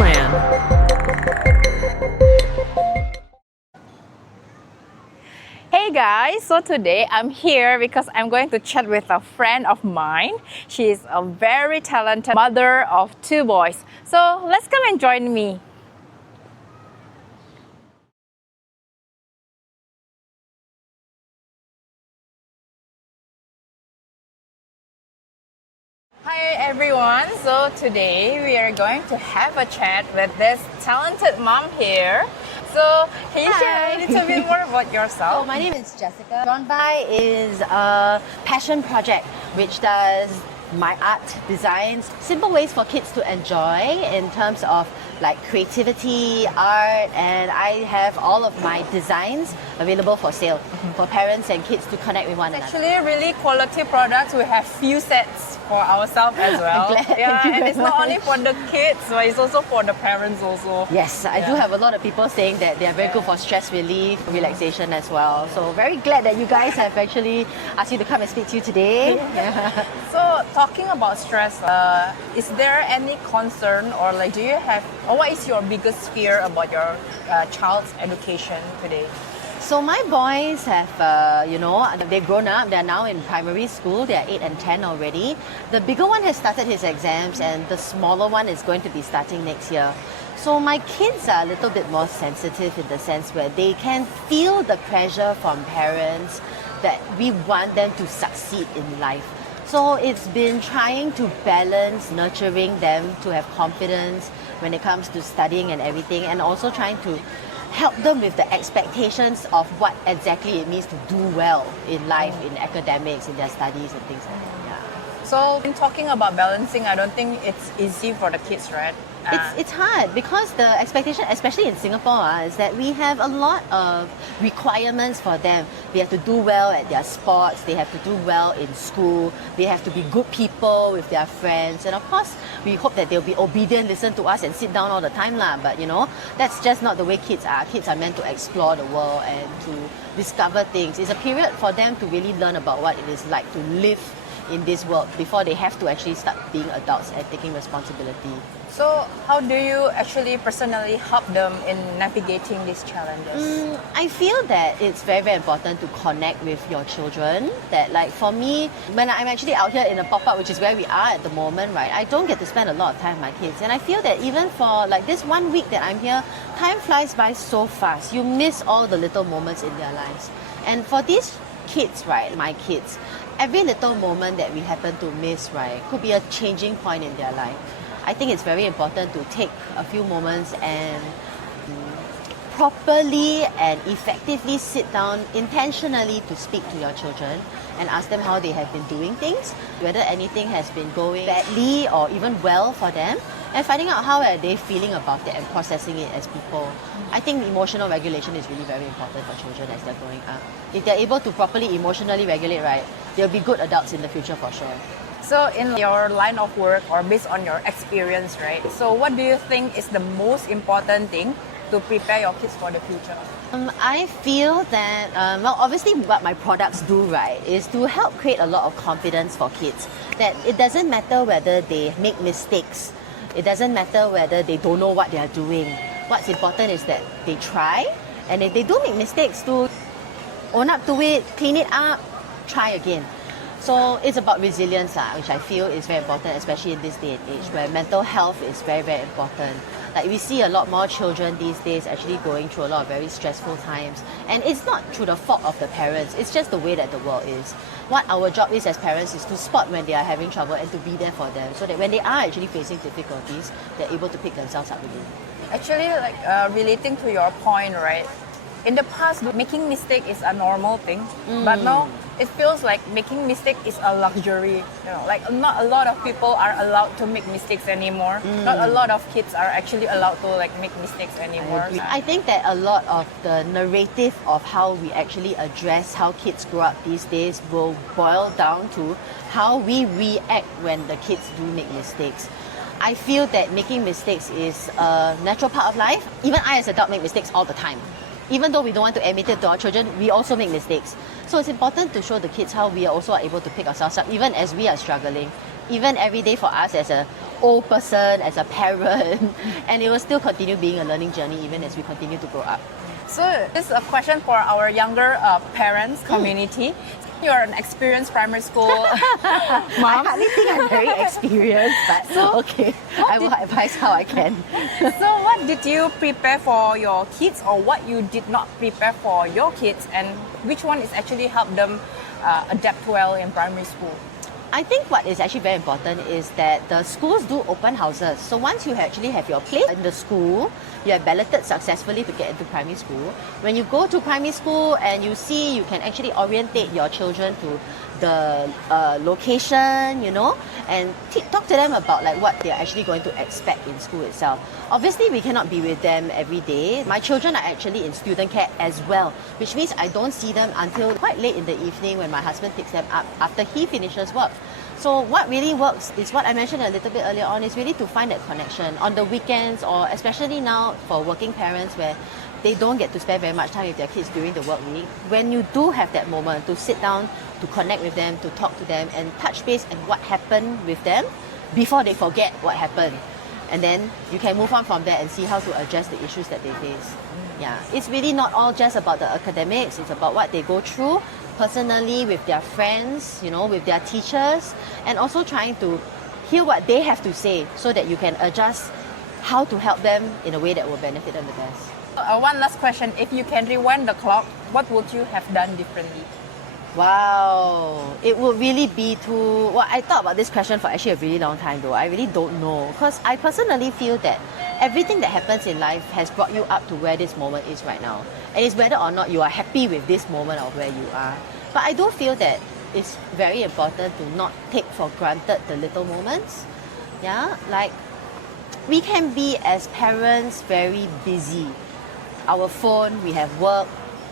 plan. Hey guys, so today I'm here because I'm going to chat with a friend of mine. She is a very talented mother of 2 boys. So let's come and join me. Hi everyone, so today we are going to have a chat with this talented mom here. So can you share a little bit more about So yourself? my name is Jessica. Drawn By is a passion project which does my art designs, simple ways for kids to enjoy in terms of like creativity, art, and I have all of my designs available for sale for parents and kids to connect with one another. Actually, really quality products. We have few sets for ourselves as well. glad. Thank Yeah, you and very it's not much. only for the kids, but it's also for the parents also. Yes, I do have a lot of people saying that they are very good for stress relief, relaxation as well. So very glad that you guys have actually asked me to come and speak to you today. So talking about stress, is there any concern or like do you have, or what is your biggest fear about your child's education today? So my boys have, they've grown up. They're now in primary school. They're 8 and 10 already. The bigger one has started his exams, and the smaller one is going to be starting next year. So my kids are a little bit more sensitive in the sense where they can feel the pressure from parents that we want them to succeed in life. So it's been trying to balance nurturing them to have confidence when it comes to studying and everything, and also trying to help them with the expectations of what exactly it means to do well in life, in academics, in their studies and things like that. Yeah. So in talking about balancing, I don't think it's easy for the kids, right? It's hard because the expectation, especially in Singapore, is that we have a lot of requirements for them. They have to do well at their sports, they have to do well in school, they have to be good people with their friends, and of course we hope that they'll be obedient, listen to us and sit down all the time lah. But that's just not the way kids are. Kids are meant to explore the world and to discover things. It's a period for them to really learn about what it is like to live in this world before they have to actually start being adults and taking responsibility. So how do you actually personally help them in navigating these challenges? I feel that it's very, very important to connect with your children. That like for me, when I'm actually out here in a pop-up, which is where we are at the moment, right, I don't get to spend a lot of time with my kids. And I feel that even for like this 1 week that I'm here, time flies by so fast. You miss all the little moments in their lives. And for these kids, right, my kids, every little moment that we happen to miss, right, could be a changing point in their life. I think it's very important to take a few moments and properly and effectively sit down intentionally to speak to your children and ask them how they have been doing things, whether anything has been going badly or even well for them, and finding out how are they feeling about it and processing it as people. I think emotional regulation is really very important for children as they're growing up. If they're able to properly emotionally regulate, right, they'll be good adults in the future for sure. So in your line of work or based on your experience, right? So what do you think is the most important thing to prepare your kids for the future? I feel that, obviously what my products do, right, is to help create a lot of confidence for kids. That it doesn't matter whether they make mistakes. It doesn't matter whether they don't know what they are doing. What's important is that they try, and if they do make mistakes, to own up to it, clean it up, try again. So it's about resilience, which I feel is very important, especially in this day and age where mental health is very, very important. Like we see a lot more children these days actually going through a lot of very stressful times. And it's not through the fault of the parents, it's just the way that the world is. What our job is as parents is to spot when they are having trouble and to be there for them so that when they are actually facing difficulties, they're able to pick themselves up again. Actually, like relating to your point, right? In the past, making mistake is a normal thing, but now it feels like making mistake is a luxury. Like not a lot of people are allowed to make mistakes anymore. Not a lot of kids are actually allowed to like make mistakes anymore. I think that a lot of the narrative of how we actually address how kids grow up these days will boil down to how we react when the kids do make mistakes. I feel that making mistakes is a natural part of life. Even I as an adult make mistakes all the time. Even though we don't want to admit it to our children, we also make mistakes. So it's important to show the kids how we are also able to pick ourselves up, even as we are struggling. Even every day for us as a old person, as a parent, and it will still continue being a learning journey even as we continue to grow up. So this is a question for our younger parents community. You're an experienced primary school I mom. hardly think I'm very experienced, but okay, I will advise how I can. So what did you prepare for your kids, or what you did not prepare for your kids, and which one is actually helped them adapt well in primary school? I think what is actually very important is that the schools do open houses. So once you actually have your place in the school, you have balloted successfully to get into primary school. When you go to primary school and you see, you can actually orientate your children to the location, you know, and talk to them about like what they're actually going to expect in school itself. Obviously, we cannot be with them every day. My children are actually in student care as well, which means I don't see them until quite late in the evening when my husband picks them up after he finishes work. So what really works is what I mentioned a little bit earlier on, is really to find that connection on the weekends, or especially now for working parents where they don't get to spend very much time with their kids during the work week. When you do have that moment to sit down, to connect with them, to talk to them and touch base and what happened with them before they forget what happened. And then you can move on from there and see how to address the issues that they face. Yeah, it's really not all just about the academics, it's about what they go through personally with their friends, you know, with their teachers, and also trying to hear what they have to say so that you can adjust how to help them in a way that will benefit them the best. One last question. If you can rewind the clock, what would you have done differently? Wow, it would really be to, well, I thought about this question for actually a really long time though. I really don't know, because I personally feel that everything that happens in life has brought you up to where this moment is right now. And it's whether or not you are happy with this moment of where you are. But I do feel that it's very important to not take for granted the little moments. Yeah, like we can be as parents very busy. Our phone, we have work.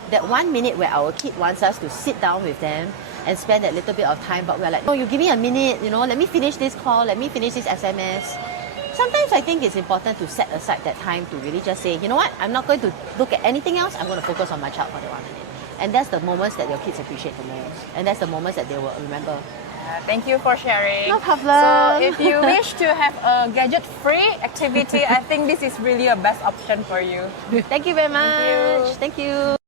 That 1 minute where our kid wants us to sit down with them and spend that little bit of time, but we're like, no, you give me a minute, you know, let me finish this call, let me finish this SMS. Sometimes I think it's important to set aside that time to really just say, you know what, I'm not going to look at anything else, I'm going to focus on my child for that 1 minute. And that's the moments that your kids appreciate the most. And that's the moments that they will remember. Thank you for sharing. No problem. So if you wish to have a gadget-free activity, I think this is really a best option for you. Thank you very much. you. Thank you.